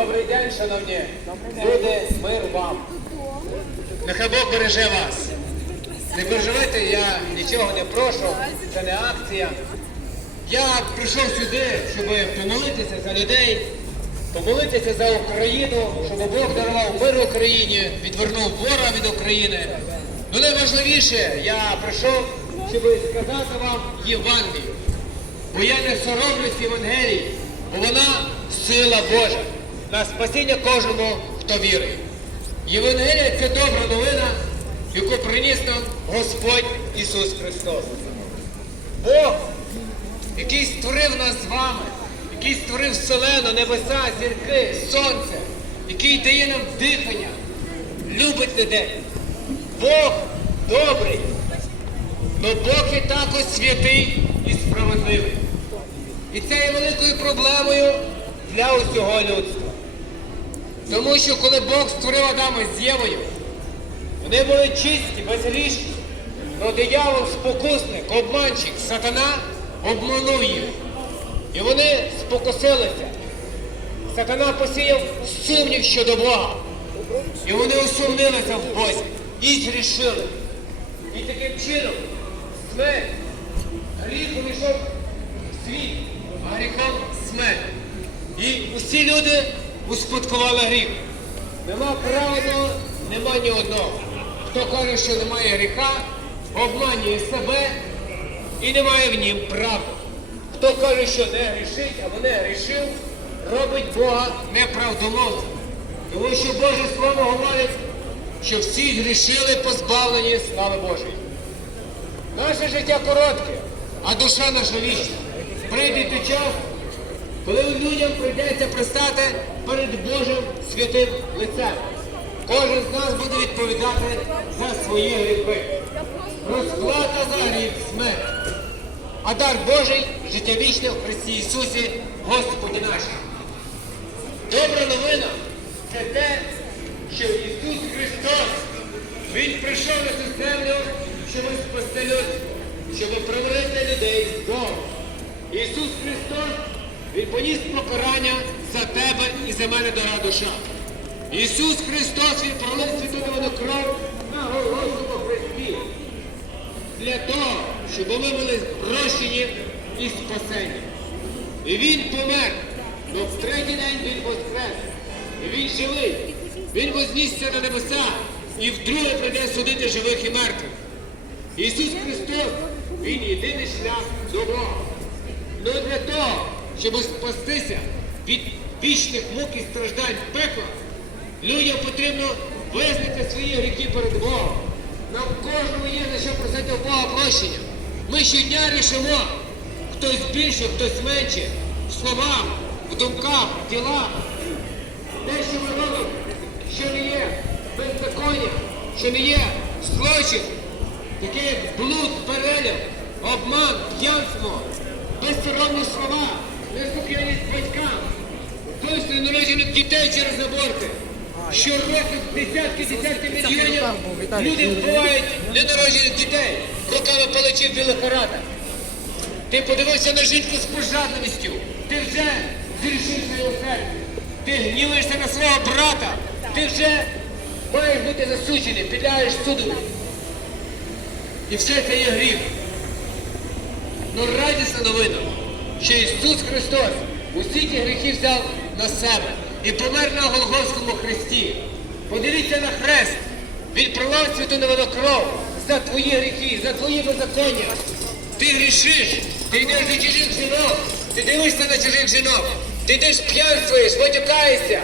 Добрий день, шановні люди, мир вам. Нехай Бог береже вас. Не переживайте, я нічого не прошу, це не акція. Я прийшов сюди, щоб помолитися за людей, помолитися за Україну, щоб Бог дарував мир Україні, відвернув ворога від України. Ну найважливіше, я прийшов, щоб сказати вам Євангелію. Бо я не соромлюсь Євангелії, бо вона сила Божа на спасіння кожному, хто вірить. Євангелія це добра новина, яку приніс нам Господь Ісус Христос. Бог, який створив нас з вами, який створив вселену, небеса, зірки, сонце, який дає нам дихання, любить людей. Бог добрий, але Бог є також святий і справедливий. І це є великою проблемою для усього людства. Тому що коли Бог створив Адама з Євою, вони були чисті, безгрішні. Но диявол, спокусник, обманщик, сатана обманув їх. І вони спокусилися. Сатана посіяв сумнів щодо Бога. І вони усумнилися в Бозі і зрішили. І таким чином смерть, гріх увійшов в світ, а гріхом смерть. І усі люди успадкували гріх. Нема праведного, нема ні одного. Хто каже, що немає гріха, обманює себе і немає в нім правди. Хто каже, що не грішить або не грішив, робить Бога неправдомовцем. Тому що Боже Слово говорить, що всі грішили позбавлені слави Божої. Наше життя коротке, а душа наша вічна. Прийде той час, коли людям прийдеться пристати перед Божим святим лицем. Кожен з нас буде відповідати за свої гріхи. Розплата за гріх смерть. А дар Божий життя вічне в Христі Ісусі, Господі нашому. Добра новина це те, що Ісус Христос, Він прийшов на цю землю, щоб спасти людство, щоб привернути людей з Богом. Ісус Христос, Він поніс покарання за тебе за мене дора душа. Ісус Христос, Він пролив святу кров на Голгофському Христі. Для того, щоб ми були прощені і спасені. І Він помер, але в третій день Він воскрес. І Він живий. Він вознісся на небеса і вдруге прийде судити живих і мертвих. Ісус Христос, Він єдиний шлях до Бога. Ну для того, щоб спастися від вічних мук і страждань пекла, людям потрібно визнати свої гріхи перед Богом. Нам кожному є за що просити у Бога прощення. Ми щодня рішимо, хтось більше, хтось менше, в словах, в думках, в ділах. Те, що ми робимо, що не є беззаконня, що не є злочин, таке як блуд, переляв, обман, п'янство, безсоромні слова, батькам, вбивство ненароджених дітей через аборти. Щороку десятки, десятки мільйонів люди вбивають ненароджених дітей, руками палачів білих харатах. Ти подивився на жінку з пожадливістю. Ти вже зрішив своє серце. Ти гнівишся на свого брата. Ти вже маєш бути засуджений, підлягаєш суду. І все це є гріх. Ну радісна новина, що Ісус Христос усі ті гріхи взяв на себе і помер на Голгофському хресті. Подивіться на хрест. Він пролав святу новину кров за твої гріхи, за твої беззаконня. Ти грішиш, ти йдеш до чужих жінок, ти дивишся на чужих жінок, ти йдеш п'янствуєш, матюкаєшся,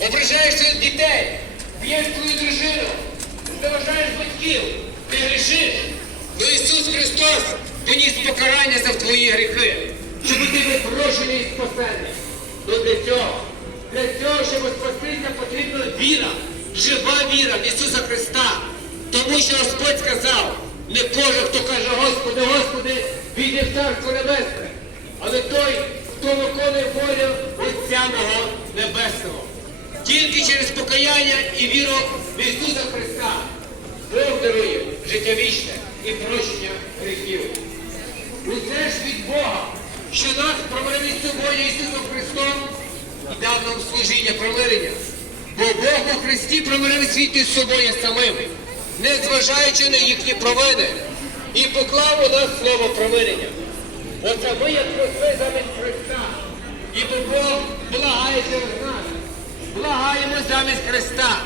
ображаєш своїх дітей, б'єш твою дружину, зневажаєш батьків, ти грішиш. Ну Ісус Христос поніс покарання за твої гріхи, щоб ти був прощений і спасений. Ну для цього, для цього, щоб спастися, потрібна віра, жива віра в Ісуса Христа. Тому що Господь сказав, не кожен, хто каже, Господи, Господи, війде в Царство Небесне, але той, хто виконує волю Отця мого Небесного. Тільки через покаяння і віру в Ісуса Христа Бог дарує життя вічне і прощення гріхів. Усе ж від Бога, що нас провели з собою Ісусом Христом, і дав нам служіння примирення. Бо Бог у Христі примирив світ із собою самим, незважаючи на їхні провини, і поклав у нас слово примирення. Оце ми як просили замість Христа. І Бог благає через нас. Благаємо замість Христа.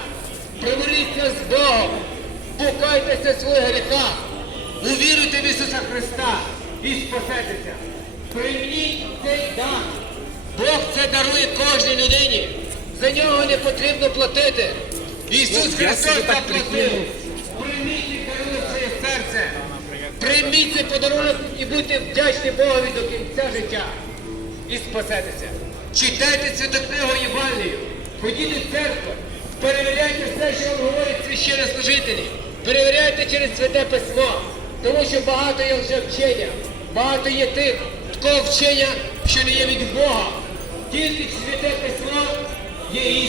Примиріться з Богом. Покайтеся своїх гріхах. Увіруйте в Ісуса Христа і спасетеся. Це дарує кожній людині. За нього не потрібно платити. Ісус Христос заплатив. Прийміть і дарує своє серце. Прийміть цей подарунок і будьте вдячні Богові до кінця життя. І спасетеся. Читайте святу книгу Євангелію. Ходіть в церкву. Перевіряйте все, що вам говорять священнослужителі. Перевіряйте через святе письмо. Тому що багато є вже вчення. Багато є тих, такого вчення, що не є від Бога. Тільки святе письмо є істина.